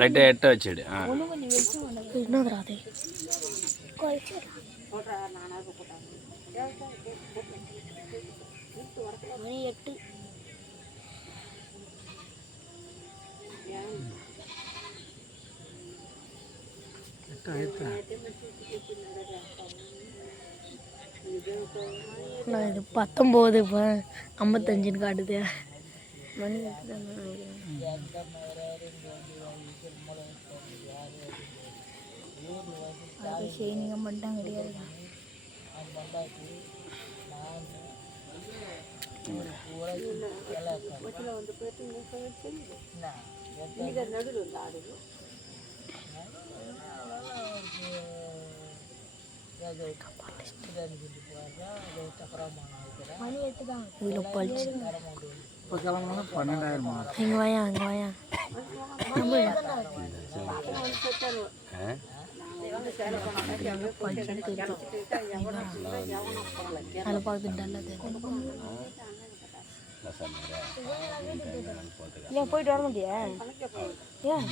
லைட்டாக எட்ட வச்சுடு. இன்னும் ராதே மணி 8. நான் இது 19 இப்போ 55 காட்டுது. மணி 8 தான் நினைக்கிறேன். அது ஷேனிங்க மட்டும் கிடையாது. மணி 8 தான். இதில் பழிச்சு இப்போ கிளம்புனா 12,000. இங்கே வாயா அங்கே வாயா அதில் பார்த்துட்டால ஏன் போயிட்டு வர முடியா? ஏன்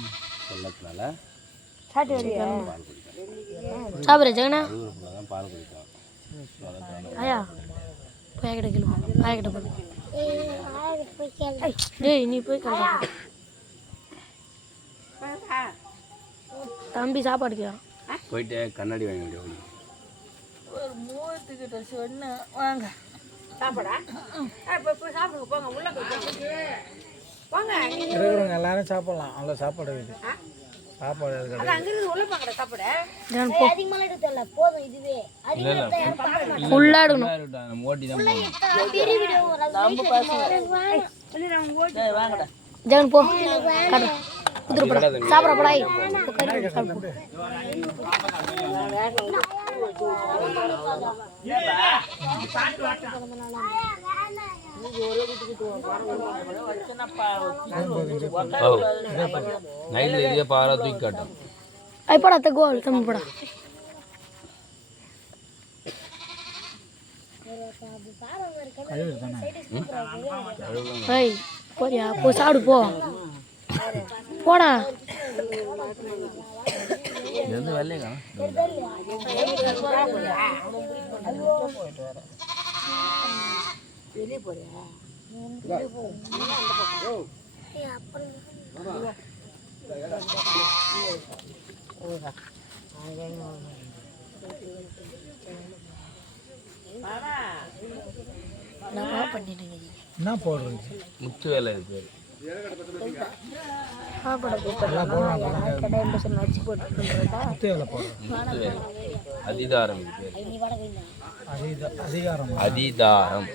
சாப்பிட்ற ஜெகனா ஆயா போய் ஆகிட்ட கேள்வி ஆகிட்ட போய் டேய் நீ போய் கரெக்டாக தம்பி சாப்பாடுக்கியா போயிட்டு கண்ணாடி வாங்க முடியும். ஒரு மூவத்துக்கிட்ட சொன்ன வாங்க சாப்பாடா போய் சாப்பிடுங்க போங்க உள்ள போங்க இருக்கிறவங்க எல்லாரும் சாப்பிடலாம். அவ்வளோ சாப்பாடு இருக்குது. சாப்பாடு ஜெகன் போ சாப்பிடப்படாய் நைட்டில் இதே பாரா தூக்கி காட்டும். ஐப்படா கோல் தம்பி படா போறியா போ சாப்பிடு போ போடா எது வெள்ளையா வெளியே போறியா என்ன போடுறது? முத்து வேலை இருக்கு. அதிதாரம் அதிகாரம் அதிதாரம்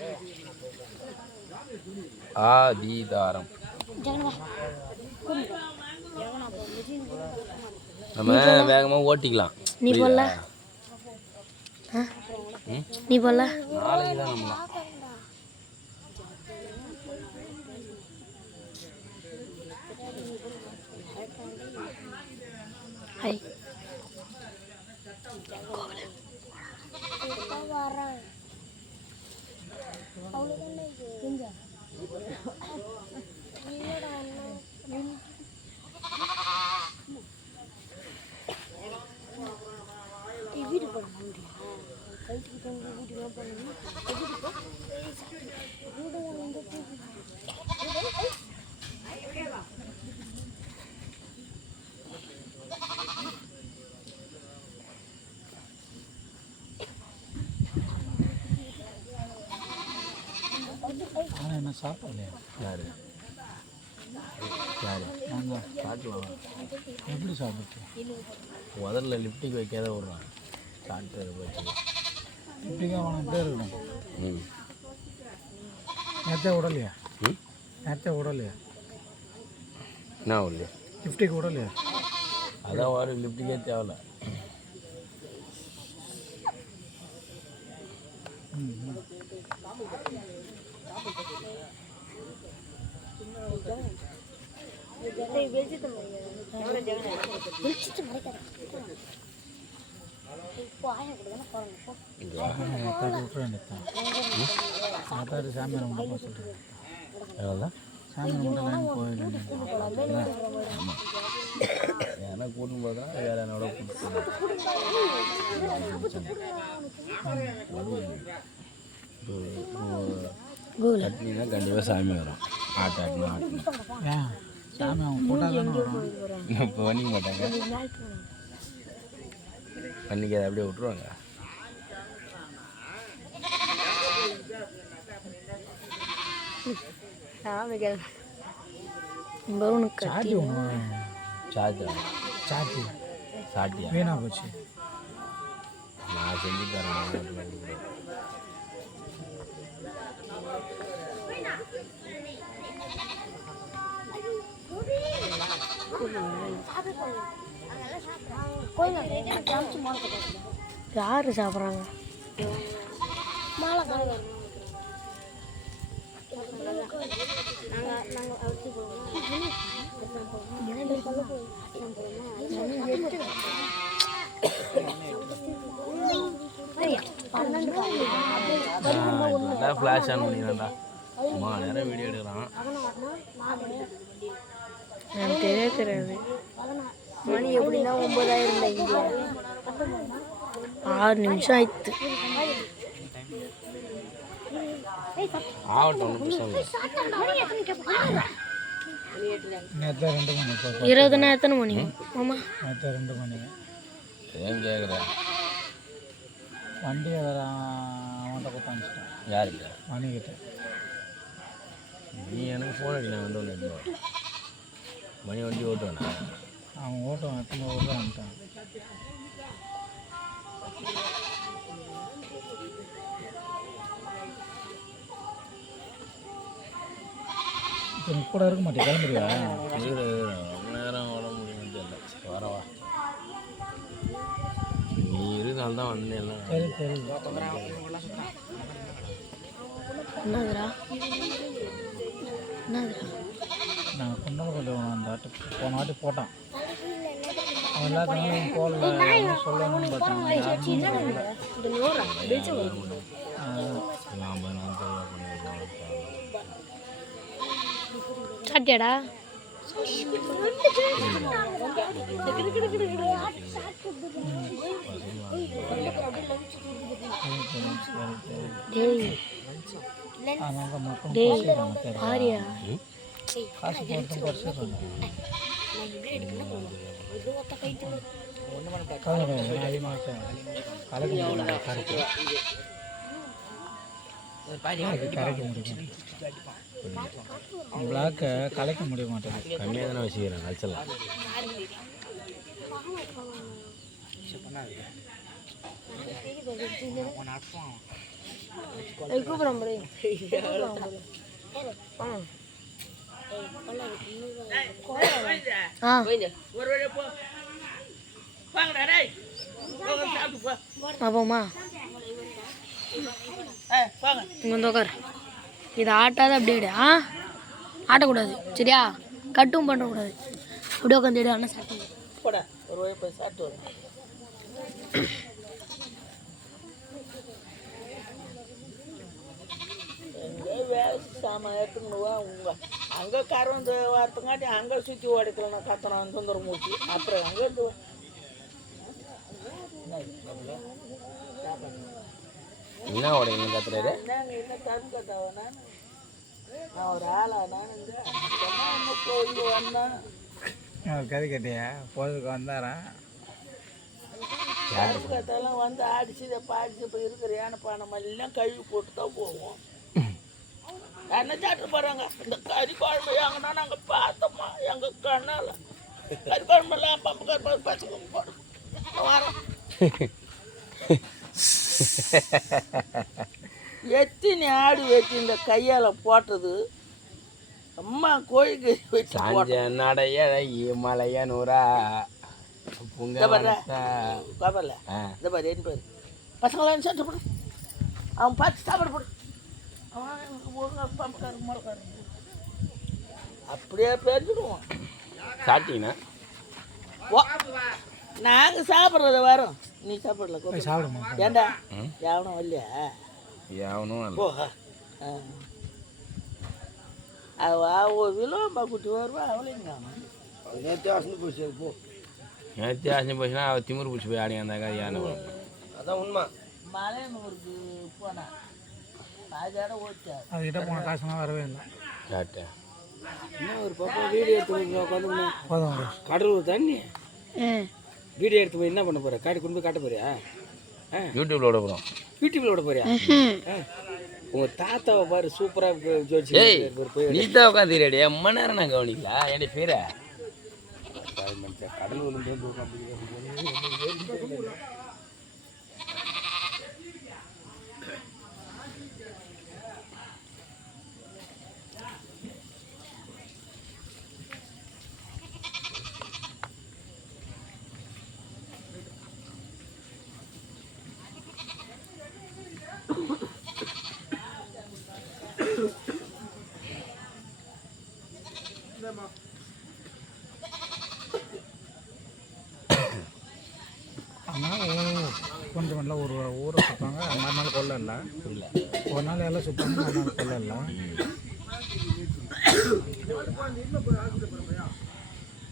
ஆதிதாரம். நம்ம வேகமா ஓட்டிக்கலாம். நீ போல நீ போல நாளைக்கு தான் நம்மளாம் ஹாய் வீடு போட முடியா கழுத்துக்கு வீட்டுலாம் போகணும் என்ன சாப்பிடலையா? யாரு யாரு நாங்கள் சாப்பிடலாம். எப்படி சாப்பிட்டோம்? முதல்ல லிப்டிக் வைக்காத விட்றான். சாப்பிட்டு போச்சு லிப்டிக்காக அவனுக்கு பேர் இருக்கணும். நேரத்தை விடலையா? நேரத்தை விடலையா? என்ன இல்லை லிப்டிக் விடலையா? அதான் ஒரு லிப்டிக்கே தேவையில்ல. சாமியார் சொல்கிறேன். சாமி கும்பிடலாம் கோயில் ஏன்னா கூட்டின்னு போதான் வேற என்னோட கட்டினா கண்டிப்பாக சாமி வரும் ஆட்டாட்டினா ஏன் சாமி அவங்க கூட்டாதான் வரும். இப்போ பண்ணிக்க மாட்டாங்க, பண்ணிக்க அதை அப்படியே விட்ருவாங்க. சாட்டி ஒன்று சார்ஜ் சாட்டி சாட்டியா வீணாக போச்சு. நான் செஞ்சு தரேன். யாரு சாப்பிட்றாங்க? ஃப்ளாஷ் ஆன் பண்ணிடுறேன்டா, அம்மா நேரம் வீடியோ எடுக்கிறான். எனக்கு தெரியாது. மணி எப்படின்னா 9,000 6 நிமிஷம் ஆயிடுத்து. ஆகட்டும், ஒன்றும் பிரச்சனை இல்லை. நேற்று 2 மணி 20 எத்தனை மணி ஆமா? நேற்று 2 மணி. ஏன் கேட்குறேன்? வண்டியை வேறு அவன்கிட்ட கொடுத்தாந்துச்சிட்டேன். யாருக்கிட்ட? மணிக்கிட்ட. நீ எனக்கு ஃபோன் அடி, நான் வந்து ஒன்று எடுத்துருவேன். மணி வண்டி ஓட்டுவேண்ணா? அவன் ஓட்டுவான், எத்தனை ஊர் தான் வந்துட்டான். இப்போ நீ கூட இருக்க மாட்டேன், கிளம்புறியா? ரொம்ப நேரம் ஓட முடியும்னு தெரியல. சரி வரவா, நீ இருந்தால் தான் வந்தேன். எல்லாம் சரி சரி. என்னதுரா என்னதுரா? நாங்கள் குண்டமக்கல் அந்த ஆட்டு போன வாட்டி போட்டான். அவன் எல்லாத்தையும் போடல சொல்லணும்னு பார்த்தாங்க. சாட்டியாடா? பாரியா காசு போட்டு குறைச்சிடுறாங்க. கரைக்க முடியும், பிளாக்கை கலைக்க முடிய மாட்டேங்குது. கம்மியாக தானே வச்சுக்கிறேன், கழிச்சிடலாம். அப்போமா இங்கே வந்து உட்கார். இதை ஆட்டாத அப்படியே ஆட்டக்கூடாது சரியா? கட்டும் பண்ணக்கூடாது. அப்படியே உட்காந்து ஆனால் சாப்பிட்டு போட ஒரு வழி போய் சாப்பிட்டு வரும். எங்கே வேலை சாமான் எடுத்துக்கணுவா உங்க அங்கே கறந்து வரத்துங்காட்டி அங்கே சுற்றி ஓடிக்கலாம் கத்தணும் தொந்தரம் மூச்சு. அப்புறம் அங்கே என்ன உடையணும் கத்துறாரு? நாங்கள் என்ன தப்பு கத்தாவா? நான் ஒரு ஆளா? நான் இங்கே வந்தேன். கறி கட்டியா போதுக்கு வந்தாரா? தப்பு கத்தாலாம் வந்து அடிச்சு இதை பாடிச்சு இப்போ இருக்கிற யானைப்பானை எல்லாம் கழுவி போட்டு தான் போவோம். என்ன சாப்பிட்டு போகிறாங்க இந்த கறி குழம்பு எங்கன்னா நாங்கள் பார்த்தோம்மா எங்கள் கண்ணால் கறி குழம்பெல்லாம் பம்பு கருப்பாக பச்சை போடும் வரோம். எத்தினி ஆடு வச்சு இந்த கையால் போட்டது அம்மா கோழிக்கு வச்சு நடைய மலைய நூறா பாப்பல இந்த பாரு என் பேர் பசங்களாம் சாப்பிட்டு போடு. அவன் பார்த்து சாப்பாடு போடு. அவன் பம்புக்காரு முளைக்காரு அப்படியே பேசிடுவோம். சாப்பிட்டீங்கன்னா நாங்கள் சாப்பிட்றத வரோம். நீ சாப்பிடல சாப்பிடுமா? ஏண்டா எவனும் இல்லையா? எவனும் ஓ ஒரு விலோம்பா குட்டி வருவா அவளைங்க நேற்று ஆசை போச்சுன்னா அவள் திமிரு பிடிச்சி போய் ஆடி அந்த யானை அதான் உண்மை. மலையனூருக்கு போனேன் பாதியோட ஓடிச்சார். அதுக்கிட்ட போன காசுலாம் வரவே இல்லை. காட்டேன் என்ன ஒரு பக்கம் வீடியோ எடுத்து உட்காந்து கடலூர் தண்ணி வீடியோ எடுத்து போய் என்ன பண்ண போற? காட்டி கொண்டு போய் காட்ட போறியா? யூடியூப்ல விட போகிறோம். யூடியூப்ல விட போறியா? உங்க தாத்தாவை பாரு சூப்பரா ஜோதிச்சு நீ தான் உட்காந்துடி அம்மா நேரம் நான் கவனிக்கல என் பேரை கடலூர் கொஞ்சம் நல்லா ஒரு ஊரை சுற்றாங்க. மறுநாள் கொல்ல இல்லை, ஒரு நாள் எல்லாம் சுற்றாங்க, மறுநாள் கொல்ல இல்லை.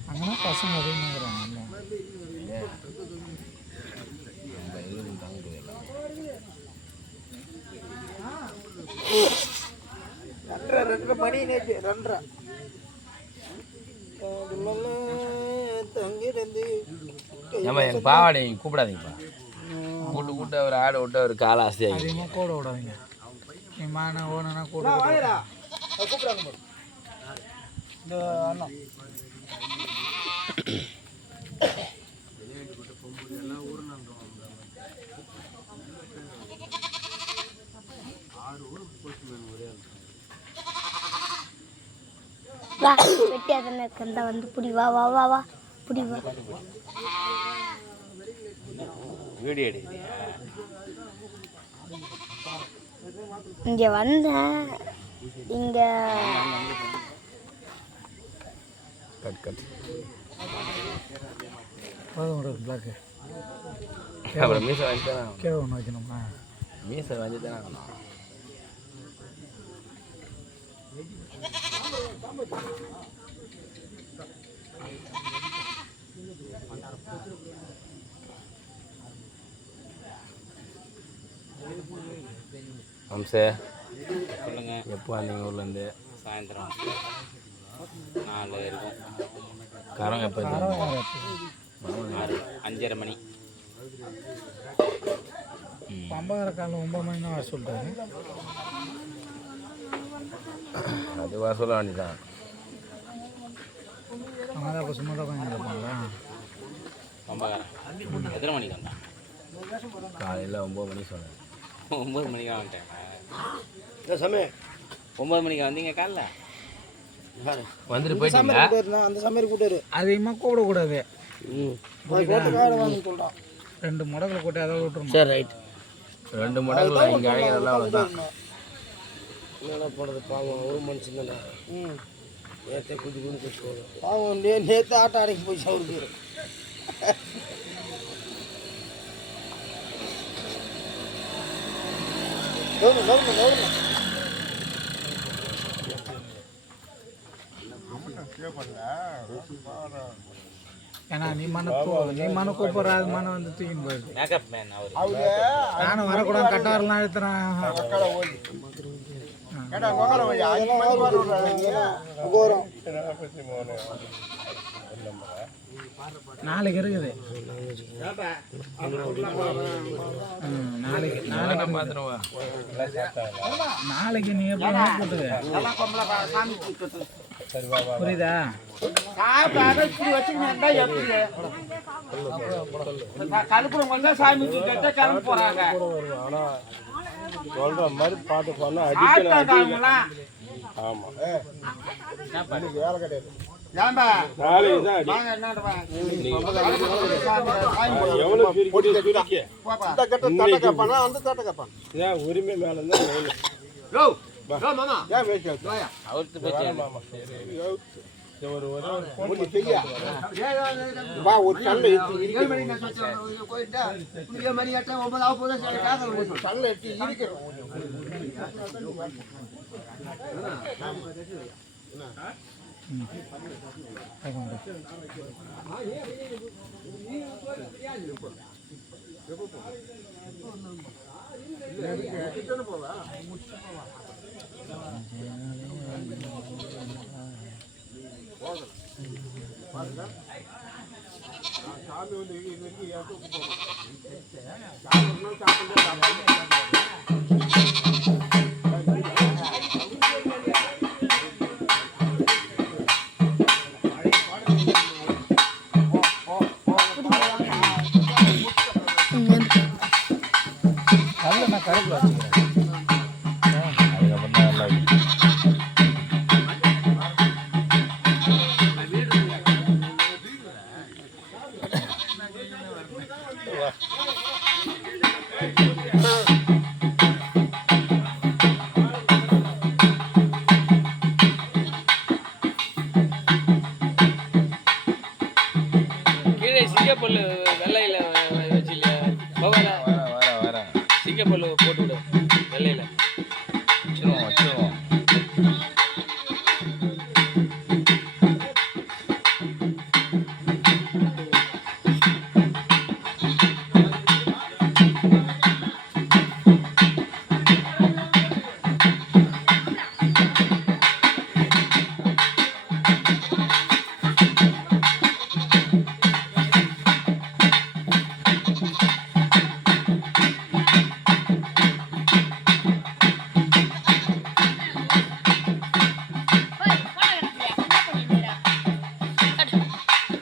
அங்கே பசங்க அதிகமாகறாங்க. ரெண்டரை மணி நேற்று 2:30 தங்கிருந்து ஏமா எங்கள் பாவாடை நீங்கள் கூப்பிடாதீங்கப்பா. கூட்டு அவர் ஆடை விட்டு அவர் கால ஆசையாக அதிகமாக கூட விடாதீங்க. நீ மான ஓனா கூட கூப்பிட்றாங்க இந்த அண்ணன் வா வெட்டியா தானே இருக்கா வந்து புடி வா வா வா வா புடி வா. வீடியோ எடுக்கிறீங்க? இங்கே வந்தேன். இங்கே கட் கட் பிளாக்கு அப்புறம் மீசை வாங்கி தானே கீழே ஒன்று வைக்கணும்னா மீசை வாங்கி தானே ஆகணும். அம்சே சொல்லுங்க. எப்போ வந்தீங்க ஊர்லேருந்து? சாயந்தரம் 4 இருக்கும். காரம் எப்போ 5:30 மணி. பம்பகார காலம் 9 மணி தான் வர சொல்லிட்டாரு. அதுவா சொல்ல வேண்டியதான். அவங்க தான் இப்போ சும்மா தான் கொஞ்சம் இருப்பாங்களா? பம்பகாரம் எத்தனை மணிக்கு வந்தான்? காலையில் 9 மணிக்கு சொன்னேன். 9 மணிக்கு வந்துட்டேன். சமயம் 9 மணிக்கு வந்தீங்க காலைல வந்துட்டு போயிட்டீங்களா? அந்த சமையல் கூட்டாரு அதிகமாக கூப்பிடக்கூடாது. சொல்கிறான் 2 முடங்களை கூட்டி அதை விட்டுருணும். சரி ரைட் 2 மடங்குல இங்கே அழைக்கிறதெல்லாம் அவ்வளோதான். என்ன பண்ணுறது பாவம் ஒரு மனுஷன் தானே. நேற்றே குதி குதிச்சு பாவம் நேற்று ஆட்டம் அடைக்கி போச்சு அவருக்கு. ஏன்னா நீ மன கூப்பிட்ற அது மன வந்து தூக்கின்னு போயிடுது. மேக்கப் மேன் அவர். நானும் வரக்கூடாது கட்டாரெல்லாம் அழுத்துறேன். நாளைக்கு இருக்குது. நாளைக்கு நீ எப்படி கூட்டுது புரியுதா? கலப்புறம் வந்தா சாமி கிளம்பி போறாங்க. சொல்ற மாதிரி பாட்டு பண்ணா ஆமா வேலை கிடையாது. உரிமை மேல அதில் நான் கருப்பில் வச்சுக்கிறேன். அதுக்கப்புறம் தான் நல்லா இருக்கும். கீழே சிங்கப்பல் வெள்ளையில் வச்சு இல்லையா வர சிங்கப்பல் போட்டு விடு வெள்ளையில். வச்சுருவோம்.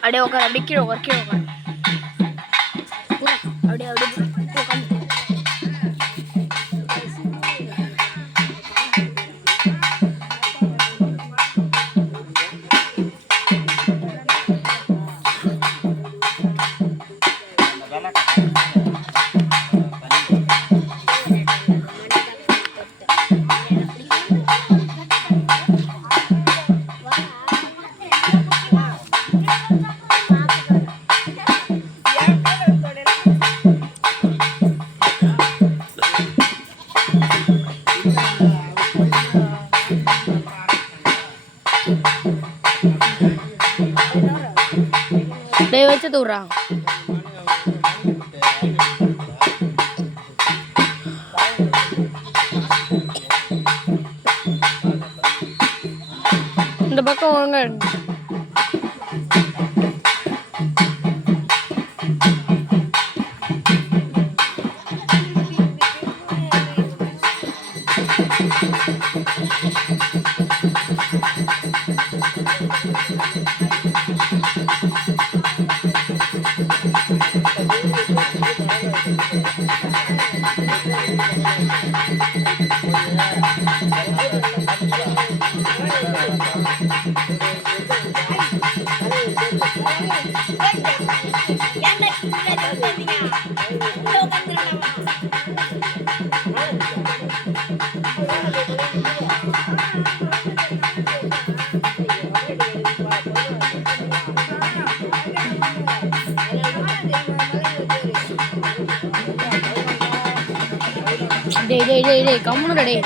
அப்படியே உட்கார், அப்படியே கீழே உட்கார், கீழே உட்கார். அப்படியே அப்படியே உட்காந்து. டேய் வச்சு தூடுறா. இந்த பக்கம் வாங்க. டேய் டேய் டேய் டேய் கம்முனுடா டேய்.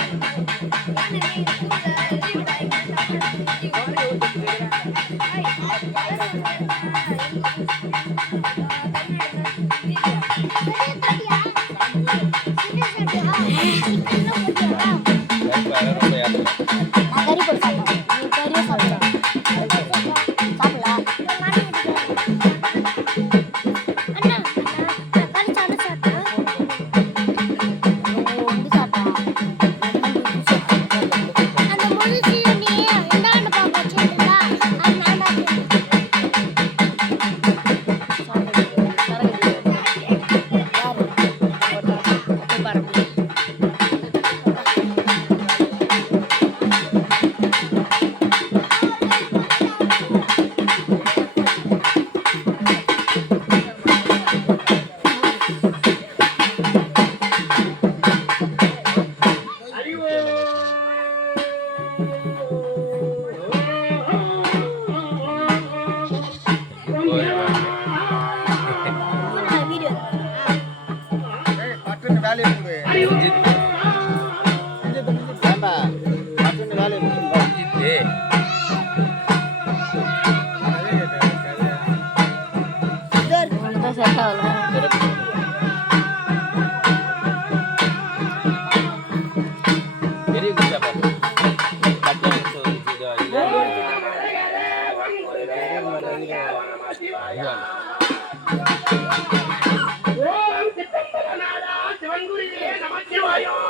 ஓம் சித்தம்பரநாதா சிவன்குருவே நமச்சிவாயம்.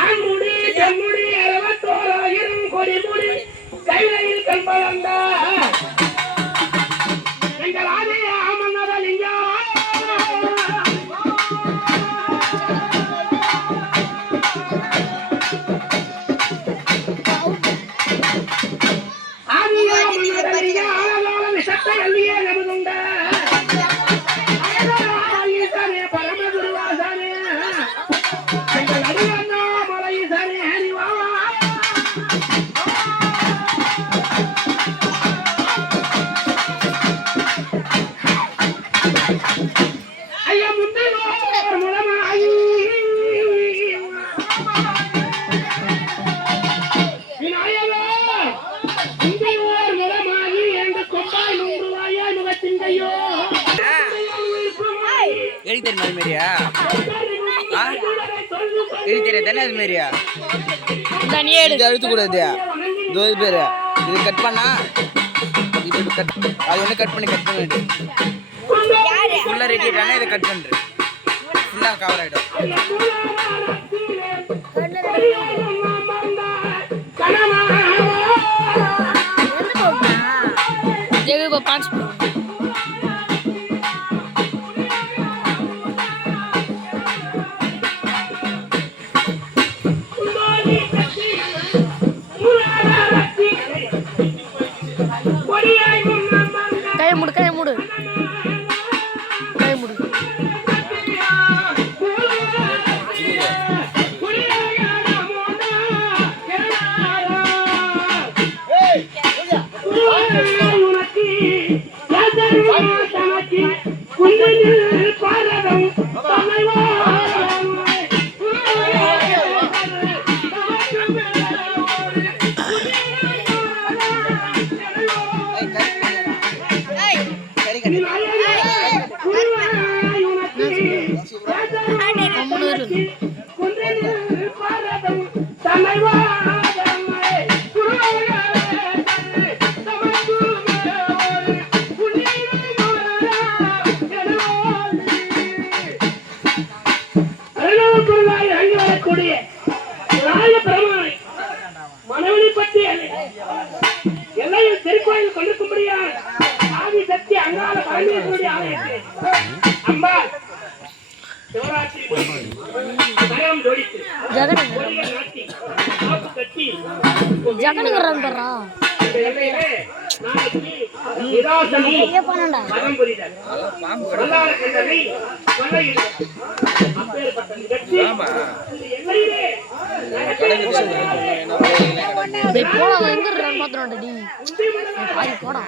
ஆண்முடி கண்முடி அரவத்தோராயிரம் கொடிமுடி கைலையில் கண்பழந்த எங்கள் ஆதிய ஆமன்னதலிங்கா விஷத்தை அள்ளியே நமதுண்ட ஈசனே பரமகுருவாசனே எங்கள் அருகண்ணா மலை ஈசனே ஹரிவா. ஐயா முந்தையோர் மூலமாயி விநாயகா முந்தையோர் மூலமாயி எங்க கொம்பாய் நூறுவாயா முகத்தின்கையோ எழுதி தெரியுமா அது மாதிரியா? எழுதி தெரியாது தானே அது மாதிரியா? இது அழுத்தக்கூடாது. இது பேர் இது கட் பண்ணா இது கட் அது ஒன்று கட் பண்ணி ஃபுல்லாக ரெடி ஆகிட்டாங்க. இதை கட் பண்ணுறேன் ஃபுல்லாக கவர் ஆகிடும். கை மூடு கை மூடு கை மூடு. மனவனை பற்றி எல்லையில் திருக்கோயில் கொண்டிருக்கும்படியா ஆதி சக்தி அங்காள பரமேஸ்வரி ஆலயத்தில் அம்மா சிவராத்திரி கரம் ஜோடித்து நாட்டி காப்பு கட்டி ஜகனுக்குறா போடா